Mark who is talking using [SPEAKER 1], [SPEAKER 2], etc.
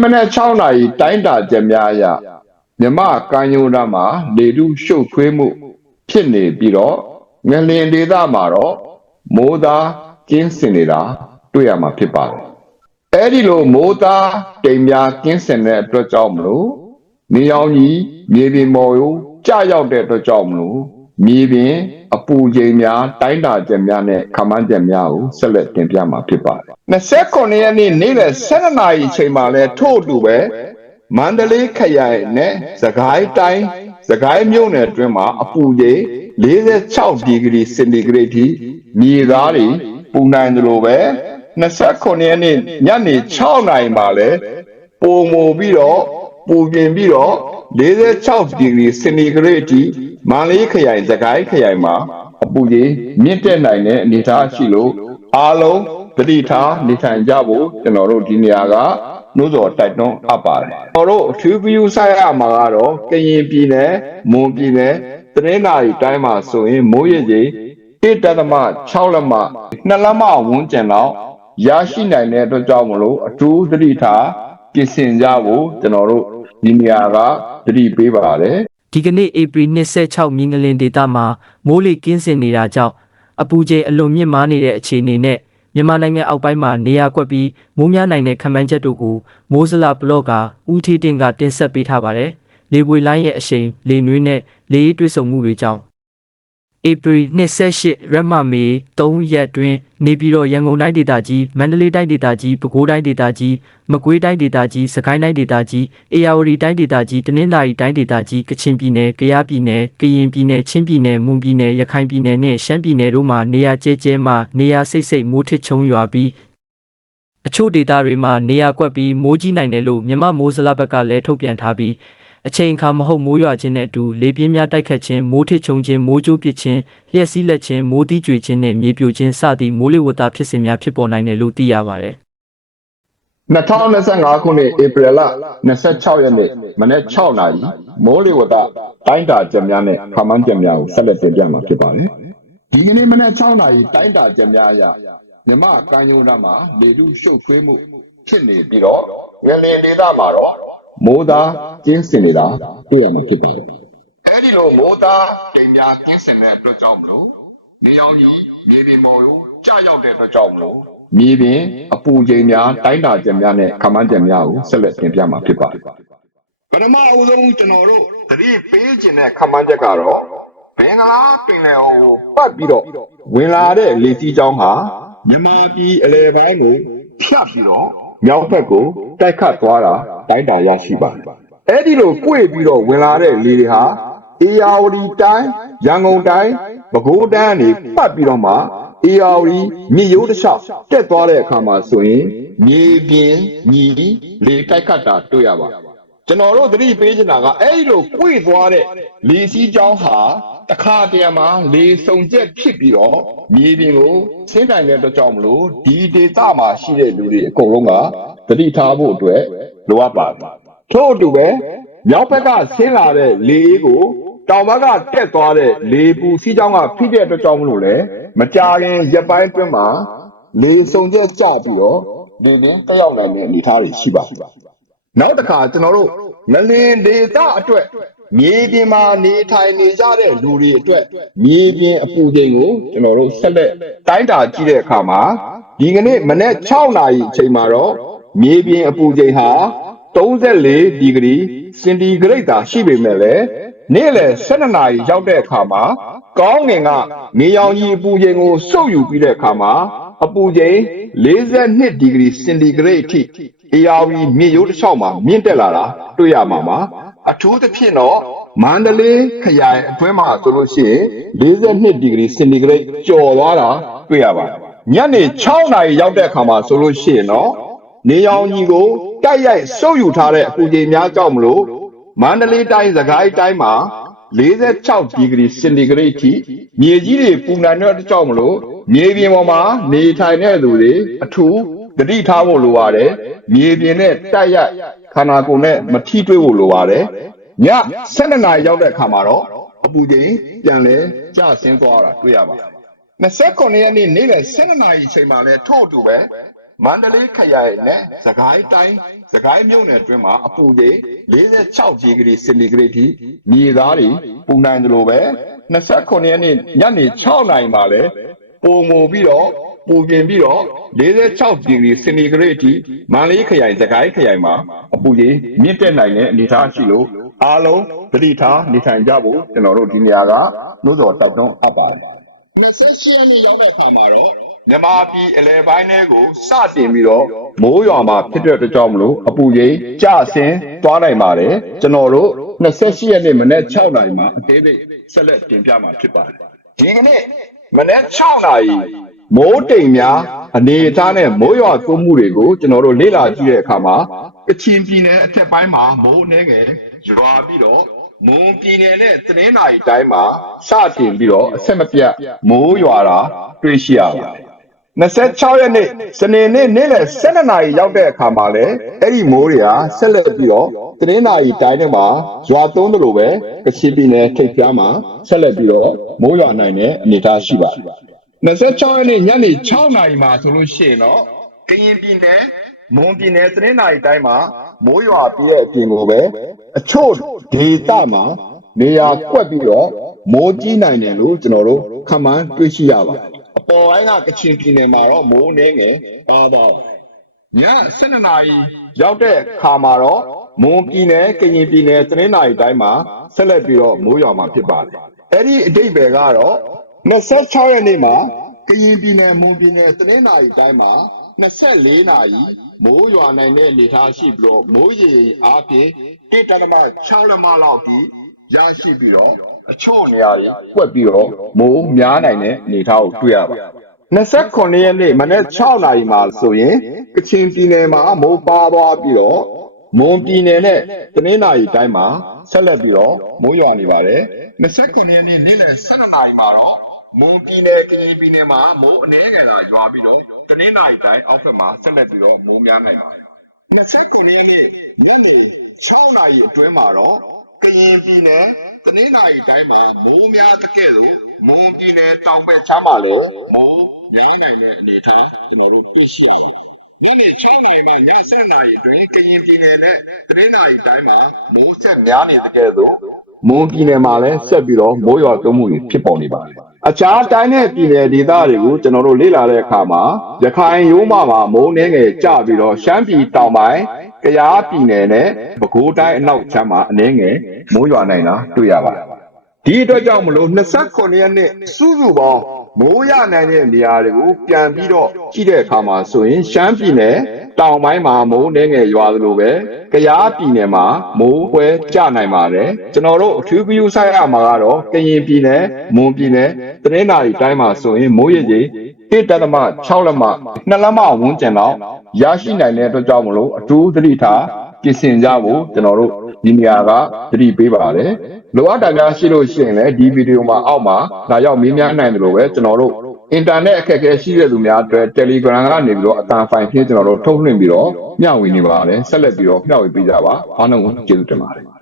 [SPEAKER 1] မနေ့6နာရီတိုင်းတာကြများအရမြမကမ်းရိုးသားမှာလေတုရှုပ်ထွေးမှု ဖြစ်နေပြီးတော့ငလင်ဒေသမှာတော့မိုးသားကျင်းစင်နေတာတွေ့ရမှာဖြစ်ပါတယ်အဲ့ဒီလိုမိုးသားတိမ်များကျင်းစင်တဲ့အတွက်ကြောင့်မလို့နေအောင်ကြီးမြေပြင်ပေါ်ကိုကြာရောက်တဲ့အတွက်ကြောင့်မလို့ မြေပြင်အပူချိန်များတိုင်းတာချက်များနဲ့ခန့်မှန်းချက်များကိုဆက်လက်တင်ပြမှာဖြစ်ပါတယ်29ရက်နေ့နေ့လယ်12နာရီအချိန်မှာလဲထို့အတူပဲမန္တလေးခရိုင်နဲ့စကိုင်းတိုင်းစကိုင်းမြို့နယ်အတွင်းမှာအပူချိန်46ဒီဂရီစင်တီဂရိတ်ထိမြေသားတွေပူနိုင်တယ်လို့ပဲ29ရက်နေ့ညနေ6နာရီမှာလဲပုံမူပြီးတော့ပူပြင်ပြီးတော့ 46ဒီဂရီစင်တီဂရိတ်အထိမန္တလေးခရိုင်စကိုင်းခရိုင်မှာအပူချိန်မြင့်တက်နိုင်တဲ့အနေအထားရှိလို့အားလုံးသတိထားနေထိုင်ကြဖို့ကျွန်တော်တို့ဒီနေရာကနှိုးစော်တိုက်တွန်းအပ်ပါတယ်ကျွန်တော်တို့အထူးဗီယူဆိုင်ရမှာကတော့ကရင်ပြည်နယ်မွန်ပြည်နယ်တနင်္သာရီတိုင်းမှာဆိုရင်မိုးရေကြီး1တသမ6လက်မ2လက်မဝန်းကျင်တော့ရရှိနိုင်တဲ့အတွက်ကြောင့်မလို့အထူးသတိထားပြင်ဆင်ကြဖို့ကျွန်တော်တို့ဒီနေရာက သတိပေးပါတယ်
[SPEAKER 2] ဒီကနေ့ဧပြီ26မြင်းကလင်ဒေသမှာမိုးလေကင်းစင်နေတာကြောင့်အပူချိန်အလွန်မြင့်မားနေတဲ့အခြေအနေနဲ့မြန်မာနိုင်ငံအောက်ပိုင်းမှာနေရာကွက်ပြီးမိုးများနိုင်တဲ့ခံမှန်းချက်တို့ကိုမိုးစလဘလော့ကဦးထီတင်ကတင်ဆက်ပေးထားပါတယ်။လေပွေလိုင်းရဲ့အရှိန်လေနွေးနဲ့လေအေးတွဲဆုံမှုတွေကြောင့် ဧပြီ28ရက်မှမေ3ရက်တွင်နေပြည်တော်ရန်ကုန်တိုင်းဒေသကြီးမန္တလေးတိုင်းဒေသကြီးပဲခူးတိုင်းဒေသကြီးမကွေးတိုင်းဒေသကြီးစကိုင်းတိုင်းဒေသကြီးအေရဝတီတိုင်းဒေသကြီးတနင်္သာရီတိုင်းဒေသကြီးကချင်ပြည်နယ်ကယားပြည်နယ်ကရင်ပြည်နယ်ချင်းပြည်နယ်မွန်ပြည်နယ်ရခိုင်ပြည်နယ်နဲ့ရှမ်းပြည်နယ်တို့မှာနေရာကျဲကျဲမှနေရာစိတ်စိတ်မိုးထစ်ချုံရွာပြီးအချို့ဒေသတွေမှာနေရာကွက်ပြီးမိုးကြီးနိုင်တယ်လို့မြမမိုးစလဘက်ကလည်းထုတ်ပြန်ထားပြီး အချိန်အခါမဟုတ်မိုးရွာခြင်းနဲ့အတူလေပြင်းများတိုက်ခတ်ခြင်းမိုးထစ်ချုံခြင်းမိုးကြိုးပစ်ခြင်းလျှက်စီးလက်ခြင်းမိုးတီးကြွေခြင်းနဲ့မြေပြိုခြင်းစသည့်မိုးလေဝသဖြစ်စဉ်များဖြစ်ပေါ်နိုင်တယ်လို့သိရပါတယ်
[SPEAKER 1] 2025ခုနှစ်ဧပြီလ26ရက်နေ့မနေ့6နာရီမိုးလေဝသတိုင်းတာကြများနဲ့ခမန်းကြများကိုဆက်လက်တင်ပြမှာဖြစ်ပါတယ်။ဒီကနေ့မနေ့6နာရီတိုင်းတာကြများအရမြမကမ်းရိုးသားမှာလေတုရှုပ်ထွေးမှုဖြစ်နေပြီးတော့ငလင်ဒေသမှာတော့ မိုးသားကျင်းစင်နေတာတွေ့ရမှာဖြစ်ပါတယ်။အဲဒီလိုမိုးသားတိမ်များကျင်းစင်တဲ့အတွက်ကြောင့်မလို့နေအောင်ကြီးမြေပြင်ပေါ်ကိုကြာရောက်တဲ့အတွက်ကြောင့်မလို့မြေပြင်အပူချိန်များတိုင်းတာချက်များနဲ့ခမန်းချက်များကိုဆက်လက်တင်ပြမှာဖြစ်ပါတယ်။ပထမအဦးဆုံးကျွန်တော်တို့သတိပေးခြင်းတဲ့ခမန်းချက်ကတော့ဘင်္ဂလားပင်လယ်အော်ကိုပတ်ပြီးတော့ဝင်လာတဲ့လေစီးကြောင်းဟာမြန်မာပြည်အလဲပိုင်းကိုဖြတ်ပြီးတော့ မြောက်ဘက်ကိုတိုက်ခတ်သွားတာတိုင်းတာရရှိပါတယ်။အဲဒီလို꿰ပြီးတော့ဝင်လာတဲ့လေတွေဟာအေယာဝတီတိုင်းရန်ကုန်တိုင်းပဲခူးတိုင်းကနေပတ်ပြီးတော့မှအေယာဝတီမြေရိုးတစ်လျှောက်တက်သွားတဲ့အခါမှာဆိုရင်မြေပြင်ညီလေတိုက်ခတ်တာတွေ့ရပါတယ်။ ကျွန်တော်တို့သတိပေးချင်တာကအဲ့ဒီလို꿰သွားတဲ့လေစီးကြောင်းဟာတစ်ခါတည်းမှာလေစုံချက်ဖြစ်ပြီးတော့မြေပြင်ကိုဆင်းနိုင်တဲ့အတွက်ကြောင့်မလို့ဒီဒေသမှာရှိတဲ့လူတွေအကုန်လုံးကသတိထားဖို့အတွက်လိုအပ်ပါတယ်။ထို့အတူပဲမြောက်ဘက်ကဆင်းလာတဲ့လေအေးကိုတောင်ဘက်ကတက်သွားတဲ့လေပူစီးကြောင်းကဖိတဲ့အတွက်ကြောင့်မလို့လေမကြာခင်ရက်ပိုင်းအတွင်းမှာလေစုံချက်ကျပြီးတော့လေပင်တက်ရောက်နိုင်တဲ့အနေအထားတွေရှိပါတယ်။ နောက်တစ်ခါကျွန်တော်တို့ငလင်ဒေသအတွက်မြေပြင်မှာနေထိုင်နေကြတဲ့လူတွေအတွက်မြေပြင်အပူချိန်ကိုကျွန်တော်တို့ဆက်လက်တိုင်းတာကြည့်တဲ့အခါမှာဒီကနေ့မနေ့6နာရီအချိန်မှာတော့မြေပြင်အပူချိန်ဟာ34ဒီဂရီစင်တီဂရိတ်သာရှိပေမဲ့လည်းနေ့လယ်12နာရီရောက်တဲ့အခါမှာကောင်းငင်ကနေရောင်ကြီးအပူချိန်ကိုစုပ်ယူပြီးတဲ့အခါမှာအပူချိန်42ဒီဂရီစင်တီဂရိတ်အထိ အေယာဝီမြေရိုးတစ်လျှောက်မှာမြင့်တက်လာတာတွေ့ရမှာပါအထူးသဖြင့်တော့မန္တလေးခရိုင်အတွင်းမှာဆိုလို့ရှိရင်42ဒီဂရီစင်တီဂရိတ်ကျော်သွားတာတွေ့ရပါတယ်ညနေ6နာရီရောက်တဲ့အခါမှာဆိုလို့ရှိရင်တော့နေရောင်ကြီးကိုတိုက်ရိုက်စုပ်ယူထားတဲ့အပူချိန်များကြောင့်မလို့မန္တလေးတိုင်းစကိုင်းတိုင်းမှာ46ဒီဂရီစင်တီဂရိတ်ထိမြေကြီးတွေပူနံတဲ့ကြောင့်မလို့မြေပြင်ပေါ်မှာနေထိုင်တဲ့သူတွေအထူး သတိထားဖို့လိုပါတယ်မြေပြင်နဲ့တိုက်ရိုက်ခန္ဓာကိုယ်နဲ့မထိတွေ့ဖို့လိုပါတယ်ည7နာရီရောက်တဲ့အခါမှာတော့အပူချိန်ပြန်လဲကျဆင်းသွားတာတွေ့ရပါတယ်29ရက်နေ့နေ့လယ်7နာရီအချိန်မှာလဲထို့အတူပဲမန္တလေးခရိုင်နဲ့စကိုင်းတိုင်းစကိုင်းမြို့နယ်အတွင်းမှာအပူချိန်46ဒီဂရီစင်တီဂရိတ်ထိမြေသားတွေပူနိုင်တယ်လို့ပဲ29ရက်နေ့ညနေ6နာရီမှာလဲပုံမူပြီးတော့ ပူပြင်ပြီးတော့46ဒီဂရီစင်တီဂရိတ်ထိမန္တလေးခရိုင်စကိုင်းခရိုင်မှာအပူချိန်မြင့်တက်နိုင်တဲ့အနေအထားရှိလို့အားလုံးသတိထားနေထိုင်ကြဖို့ကျွန်တော်တို့ဒီနေရာကလို့ဆိုတော့တောက်တော့အပ်ပါတယ်28ရက်နေ့ရောက်တဲ့အခါမှာတော့မြန်မာပြည်အလဲပိုင်းလေးကိုစတင်ပြီးတော့မိုးရွာမှာဖြစ်တဲ့အတွက်ကြောင့်မလို့အပူချိန်ကျဆင်းသွားနိုင်ပါတယ်ကျွန်တော်တို့28ရက်နေ့မနေ့6နာရီမှာအသေးစိတ်ဆက်လက်တင်ပြမှာဖြစ်ပါတယ်ဒီကနေ့မနေ့6နာရီ မိုးတိမ်များအနေအထားနဲ့မိုးရွာသွန်းမှုတွေကိုကျွန်တော်တို့လေ့လာကြည့်တဲ့အခါမှာကချင်ပြည်နယ်အထက်ပိုင်းမှာမိုးအနှဲငယ်ရွာပြီးတော့မွန်ပြည်နယ်နဲ့တနင်္သာရီတိုင်းမှာစတင်ပြီးတော့အဆက်မပြတ်မိုးရွာတာတွေ့ရှိရပါတယ်။26ရက်နေ့စနေနေ့နေ့လယ်12နာရီရောက်တဲ့အခါမှာလည်းအဲ့ဒီမိုးတွေကဆက်လက်ပြီးတော့တနင်္သာရီတိုင်းထဲမှာရွာသွန်းသလိုပဲကချင်ပြည်နယ်ထိပ်ပြားမှာဆက်လက်ပြီးတော့မိုးရွာနိုင်တဲ့အနေအထားရှိပါတယ်။ 26ရက်နေ့ညနေ6နာရီမှာဆိုလို့ရှိရင်တော့ကရင်ပြည်နယ်မွန်ပြည်နယ်တနင်္သာရီတိုင်းမှာမိုးရွာပြီးတဲ့အပြင်ကိုပဲအချို့ဒေသမှာနေရာကွက်ပြီးတော့မိုးကြီးနိုင်တယ်လို့ကျွန်တော်တို့ခန့်မှန်းတွေ့ရှိရပါတယ်။အပေါ်ပိုင်းကကချင်ပြည်နယ်မှာတော့မိုးအနည်းငယ်ပါသွားပါတယ်။ည7နာရီရောက်တဲ့ခါမှာတော့မွန်ပြည်နယ်ကရင်ပြည်နယ်တနင်္သာရီတိုင်းမှာဆက်လက်ပြီးတော့မိုးရွာမှာဖြစ်ပါတယ်။အဲ့ဒီအတိတ်ပဲကတော့ 26ရက်နေ့မှာကရင်ပြည်နယ်မွန်ပြည်နယ်တနင်္သာရီတိုင်းမှာ24နာရီမိုးရွာနိုင်တဲ့အနေအထားရှိပြီးတော့မိုးရေအားဖြင့်1.6လမလောက်ဒီရရှိပြီးတော့အချို့နေရာတွေကွက်ပြီးတော့မိုးများနိုင်တဲ့အနေအထားကိုတွေ့ရပါတယ်29ရက်နေ့မနေ့6နာရီမှာဆိုရင်ကချင်ပြည်နယ်မှာမိုးပါသွားပြီးတော့ မွန်ပြည်နယ်နဲ့တနင်္သာရီတိုင်းမှာဆက်လက်ပြီးတော့မိုးရွာနေပါတယ်29ရက်နေ့နေ့လယ်12နာရီမှာတော့မွန်ပြည်နယ်ကရင်ပြည်နယ်မှာမိုးအနည်းငယ်သာရွာပြီးတော့တနင်္သာရီတိုင်းအောက်ဘက်မှာဆက်လက်ပြီးတော့မိုးများနိုင်ပါတယ်29ရက်နေ့ညနေ6နာရီအတွင်းမှာတော့ကရင်ပြည်နယ်တနင်္သာရီတိုင်းမှာမိုးများတကဲ့သို့မွန်ပြည်နယ်တောင်ဘက်ခြမ်းမှာလည်းမိုးများနိုင်တဲ့အနေအထားကျွန်တော်တို့တွေ့ရှိရတယ် ညနေ6နာရီမှည7နာရီအတွင်းကရင်ပြည်နယ်နဲ့တနင်္သာရီတိုင်းမှာမိုးဆက်များနေတဲ့ကဲ့သို့မွန်ပြည်နယ်မှာလည်းဆက်ပြီးတော့မိုးရွာသွန်းမှုတွေဖြစ်ပေါ်နေပါတယ်။အခြားတိုင်းနဲ့ပြည်နယ်ဒေသတွေကိုကျွန်တော်တို့လေ့လာတဲ့အခါမှာရခိုင်ရိုးမမှာမိုးနှင်းငယ်ကျပြီးတော့ရှမ်းပြည်တောင်ပိုင်းကယားပြည်နယ်နဲ့ပဲခူးတိုင်းအနောက်ခြမ်းမှာအနည်းငယ်မိုးရွာနိုင်တာတွေ့ရပါတယ်။ဒီအတွက်ကြောင့်မလို့29ရက်နေ့စုစုပေါင်း မိုးရနိုင်တဲ့နေရာတွေကိုပြန်ပြီးတော့ကြည့်တဲ့အခါမှာဆိုရင်ရှမ်းပြည်နယ်တောင်ပိုင်းမှာမိုးနှင်းငယ်ရွာသလိုပဲကယားပြည်နယ်မှာမိုးပွဲကျနိုင်ပါတယ်ကျွန်တော်တို့အထူးပြုဆိုင်ရမှာကတော့ကရင်ပြည်နယ်မွန်ပြည်နယ်တနင်္သာရီတိုင်းမှာဆိုရင်မိုးရေကြီး1တသမ6လက်မ2လက်မဝန်းကျင်တော့ရရှိနိုင်တဲ့အတွက်ကြောင့်မလို့အထူးသတိထားပြင်ဆင်ကြဖို့ကျွန်တော်တို့ ဒီနေရာကသတိပေးပါတယ်လိုအပ်တာများရှိလို့ရှိရင်လည်းဒီဗီဒီယိုမှာအောက်မှာလာရောက်မေးမြန်းနိုင်တယ်လို့ပဲကျွန်တော်တို့အင်တာနက်အခက်အခဲရှိတဲ့သူများအတွက် Telegram ကနေပြီးတော့အတန်ဖိုင်ဖြင့်ကျွန်တော်တို့ထုတ်လွှင့်ပြီးတော့မျှဝေနေပါတယ်ဆက်လက်ပြီးတော့မျှဝေပေးကြပါအားလုံးကိုကျေးဇူးတင်ပါတယ်